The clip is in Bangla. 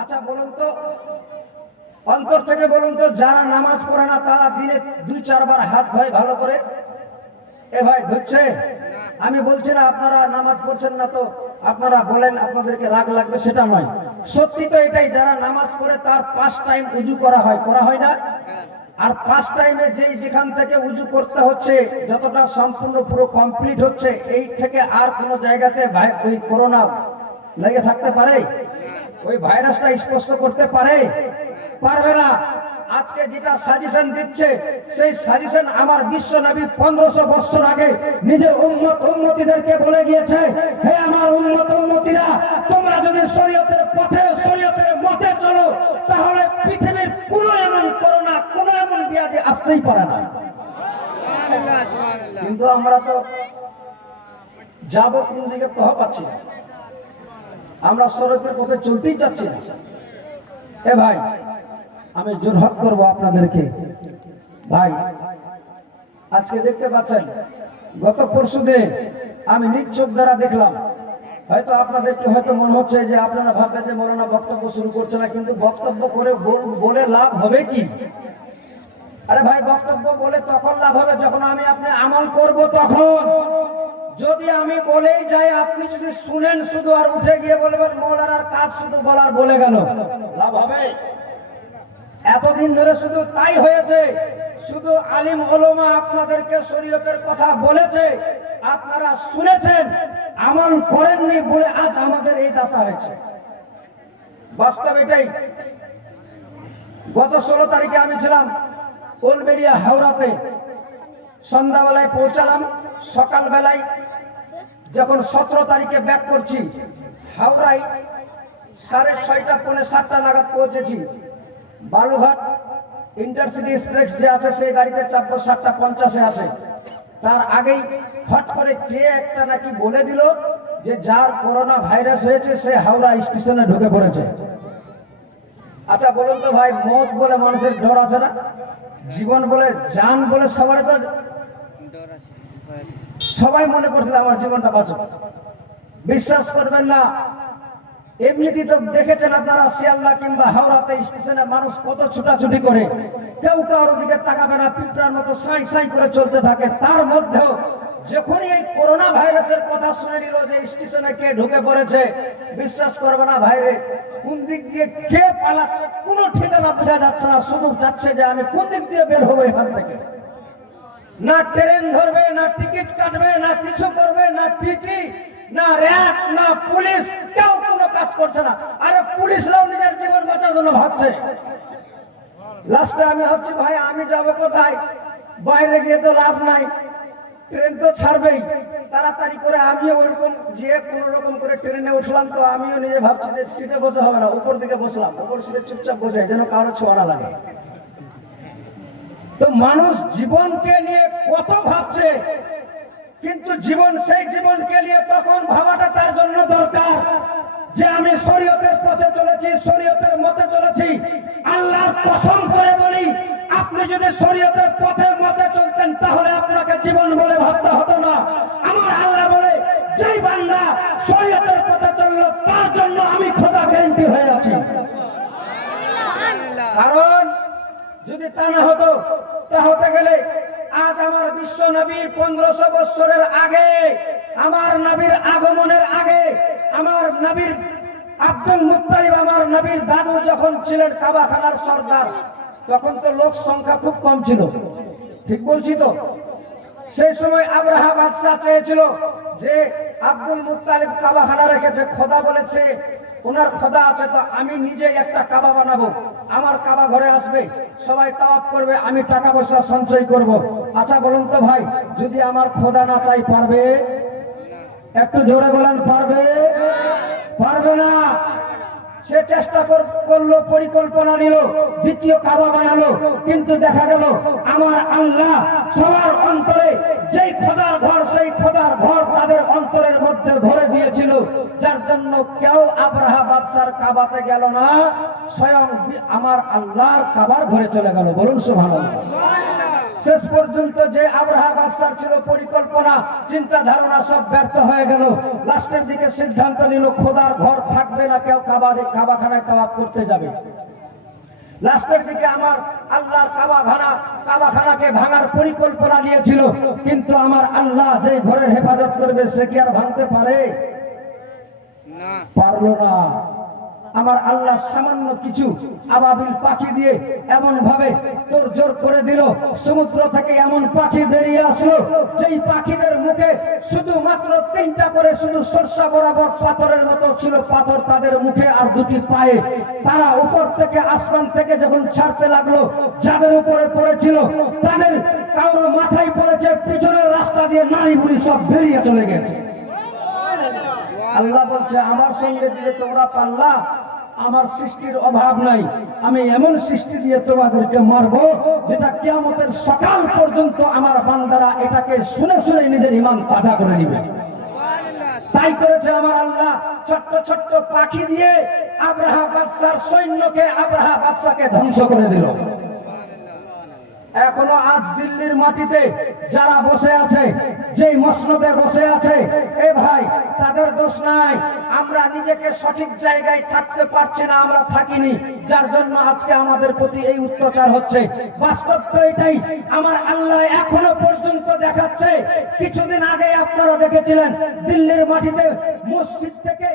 আচ্ছা বলুন তো, অন্তর থেকে বলুন তো, যারা নামাজ পড়ে না তারা দিনে 2-4 বার হাত ধোয় ভালো করে? এ ভাই ধরছে? আমি বলছি না আপনারা নামাজ পড়ছেন না তো আপনারা বলেন আপনাদেরকে রাগ লাগবে, সেটা নয়। সত্যি তো এটাই, যারা নামাজ পড়ে তার 5 টাইম উজু করা হয় না? আর 5 টাইমে যেখান থেকে উজু করতে হচ্ছে, যতটা সম্পূর্ণ পুরো কমপ্লিট হচ্ছে, এই থেকে আর কোনো জায়গাতে ওই করোনা লেগে থাকতে পারে? ওই ভাইরাসটা স্পষ্ট করতে পারবে না। আজকে যেটা সাজেশন দিচ্ছে, সেই সাজেশন আমার বিশ্ব নবী 1500 বছর আগে নিজের উম্মতিদেরকে বলে গিয়েছে, হে আমার উম্মতিরা, তোমরা যদি শরীয়তের পথে শরীয়তের মতে চলো, তাহলে পৃথিবীর কোনো এমন করোনা, কোনো এমন ব্যাধি আসতেই পারে না। কিন্তু আমরা তো যাবো কোন দিকে কহ পাচ্ছি না, আমরা শরীয়তের পথে চলতেই চাচ্ছি না। এ ভাই, আমি জোরহাত করবো আপনাদেরকে, ভাই আজকে দেখতে পাচ্ছেন, গত পরশুদিন আমি নিজ চোখ দ্বারা দেখলাম। হয়তো আপনাদেরকে হয়তো মনে হচ্ছে যে আপনারা ভাববেন যে মৌলানা বক্তব্য শুরু করছে না, কিন্তু বক্তব্য করে বলে লাভ হবে কি? আরে ভাই, বক্তব্য বলে তখন লাভ হবে যখন আপনি আমল করব। তখন যদি আমি বলেই যাই, আপনি যদি শুনেন শুধু আর উঠে গিয়ে বলবেন মৌলানার কাজ শুধু বলে গেল, লাভ হবে? এতদিন ধরে শুধু তাই হয়েছে, শুধু আলিম ওলামা আপনাদেরকে শরীয়তের কথা বলেছে, আপনারা শুনেছেন, আমল করেননি বলে আজ আমাদের এই দশা হয়েছে। বাস্তব এটাই। গত 16 তারিখে আমি ছিলাম উলবেড়িয়া হাওড়াতে, সন্ধ্যাবেলায় পৌঁছালাম। সকালবেলায় যখন 17 তারিখে ব্যাক করছি, হাওড়ায় 6:30 পৌনে 7টা নাগাদ পৌঁছেছি। বালুঘাট ইন্টারসিটি এক্সপ্রেস যে আছে সেই গাড়িতে চাপবো 7:50-এ আছে। তার আগেই হট করে কে একটা নাকি বলে দিল যে যার করোনা ভাইরাস হয়েছে সে হাওড়া স্টেশনে ঢুকে পড়েছে। আচ্ছা বলুন তো ভাই, মত বলে মানুষের ডর আছে না? জীবন বলে, জান বলে সবারই তো সবাই মনে করছিল আমার জীবনটা বাঁচো। বিশ্বাস করবেন না, এমনিতেই তো দেখেছেন আপনারা শিয়ালদা কিংবা হাওড়াতে স্টেশনে মানুষ কত ছুটাছুটি করে, কেউ কারোর দিকে তাকাবে না, পিঁপড়ার মতো সাই সাই করে চলতে থাকে। তার মধ্যেও যখনই এই করোনা ভাইরাসের কথা শুনে নিল যে স্টেশনে কে ঢুকে পড়েছে, বিশ্বাস করবে না ভাইরে, কোন দিক দিয়ে কে পালাচ্ছে কোনো ঠিকানা বোঝা যাচ্ছে না। শুধু যাচ্ছে যে আমি কোন দিক দিয়ে বের হবো এখান থেকে। না ট্রেন ধরবে, না টিকিট কাটবে, না কিছু করবে, না টিটি, না র্যাব, না পুলিশ, কেউ কোনো কাজ করছে না। আরে পুলিশরাও নিজের জীবন বাঁচার জন্য ভাবছে। লাস্টে আমি ভাবছি ভাই আমি যাব কোথায়? বাইরে গিয়ে তো লাভ নাই, ট্রেন তো ছাড়বেই। তাড়াতাড়ি করে আমিও ওরকম যে কোনো রকম করে ট্রেনে উঠলাম। তো আমিও নিজে ভাবছি যে সিটে বসে হবে না, উপর দিকে বসলাম, উপর সিটে চুপচাপ বসে যেন কারো ছোঁয়া না লাগে। তো মানুষ জীবনকে নিয়ে কত ভাবছে, কিন্তু সেই জীবনকে নিয়ে তখন ভাবাটা তার জন্য দরকার যে আমি শরীয়তের পথে চলেছি, শরীয়তের মতে চলেছি। আল্লাহর কসম করে বলি, আপনি যদি শরীয়তের পথে মতে চলতেন তাহলে আপনাকে জীবন বলে ভাবতে হতো না। আমার আল্লাহ বলে, যেই বান্দা শরীয়তের পথে চললো তার জন্য আমি খোদা গ্যারান্টি হয়ে আছি। কারণ যদি তা না হতো, তা হতে গেলে আজ আমার বিশ্ব নবীর 1500 বছরের আগে, আমার নবীর আগমনের আগে, আমার নবীর আব্দুল মুত্তালিব, আমার নবীর দাদু যখন ছিলেন কাবাখানার সর্দার, তখন তো লোক সংখ্যা খুব কম ছিল, ঠিক বলছি তো? সেই সময় আব্রাহা বাদশা চেয়েছিল যে আব্দুল মুত্তালিব কাবাখানা রেখেছে, খোদা বলেছে ওনার খোদা আছে, তো আমি নিজে একটা কাবা বানাবো, আমার কাবা ঘরে আসবে, সবাই তাওয়াফ করবে, আমি টাকা পয়সা সঞ্চয় করব। আচ্ছা বলুন তো ভাই, যদি আমার খোদা না চাই পারবে? একটু জোরে বলেন, পারবে? পারবে না। সে চেষ্টা করলো, পরিকল্পনা নিল, দ্বিতীয় কাবা বানালো, কিন্তু দেখা গেল আমার আল্লাহ সবার অন্তরে যেই খোদার ঘর, সেই খোদার ঘর তাদের অন্তরের মধ্যে ভরে দিয়েছিল, যার জন্য কেউ আব্রাহা বাদশার কাবাতে গেল না, স্বয়ং আমার আল্লাহর কাবার ঘরে চলে গেল। বলুন সুবহানাল্লাহ। শেষ পর্যন্ত যে আব্রাহা বাদশার ছিল পরিকল্পনা চিন্তা ধারণা সব ব্যর্থ হয়ে গেল। লাস্টের দিকে সিদ্ধান্ত নিল খোদার ঘর থাকবে না, কেউ কাবাখানায় তাওয়াফ করতে যাবে। লাস্টের দিকে আমার আল্লাহর কাবাখানাকে ভাঙার পরিকল্পনা নিয়েছিল, কিন্তু আমার আল্লাহ যে ঘরের হেফাজত করবে সে কি আর ভাঙতে পারে? পারলো না। আমার আল্লাহ সামান্য কিছু আবাবিল পাখি দিয়ে এমন ভাবে তোড়জোড় করে দিল, সমুদ্র থেকে এমন পাখি বেরিয়ে আসলো যেই পাখিদের মুখে শুধুমাত্র 3টা করে শুধু সরষা বরাবর পাথরের মতো ছিল পাথর তাদের মুখে আর 2টি পায়ে। তারা উপর থেকে আসমান থেকে যখন ছাড়তে লাগলো, যাদের উপরে পড়েছিল তাদের কারোর মাথায় পড়েছে, পিছনের রাস্তা দিয়ে নারী বুড়ি সব বেরিয়ে চলে গেছে। আল্লাহ বলছে আমার সঙ্গে দিয়ে তোমরা পারলা, আমার সৃষ্টির অভাব নাই, আমি এমন সৃষ্টি দিয়ে তোমাদেরকে মারবো যেটা কিয়ামতের সকাল পর্যন্ত আমার বান্দারা এটাকে শুনে শুনে নিজের ঈমান তাজা করে নেবে। তাই করেছে আমার আল্লাহ, ছোট্ট ছোট্ট পাখি দিয়ে আব্রাহা বাদশার সৈন্যকে আব্রাহা বাদশাকে ধ্বংস করে দিল। এখনো আজ দিল্লির মাটিতে যারা বসে আছে, যে মসনদে বসে আছে, এ ভাই তাদের দোষ নাই, আমরা নিজেকে সঠিক জায়গায় থাকতে পারছি না, আমরা থাকিনি, যার জন্য আজকে আমাদের প্রতি এই অত্যাচার হচ্ছে। বাস্তব তো এটাই। আমার আল্লাহ এখনো পর্যন্ত দেখাচ্ছে। কিছুদিন আগে আপনারা দেখেছিলেন দিল্লির মাটিতে মসজিদ থেকে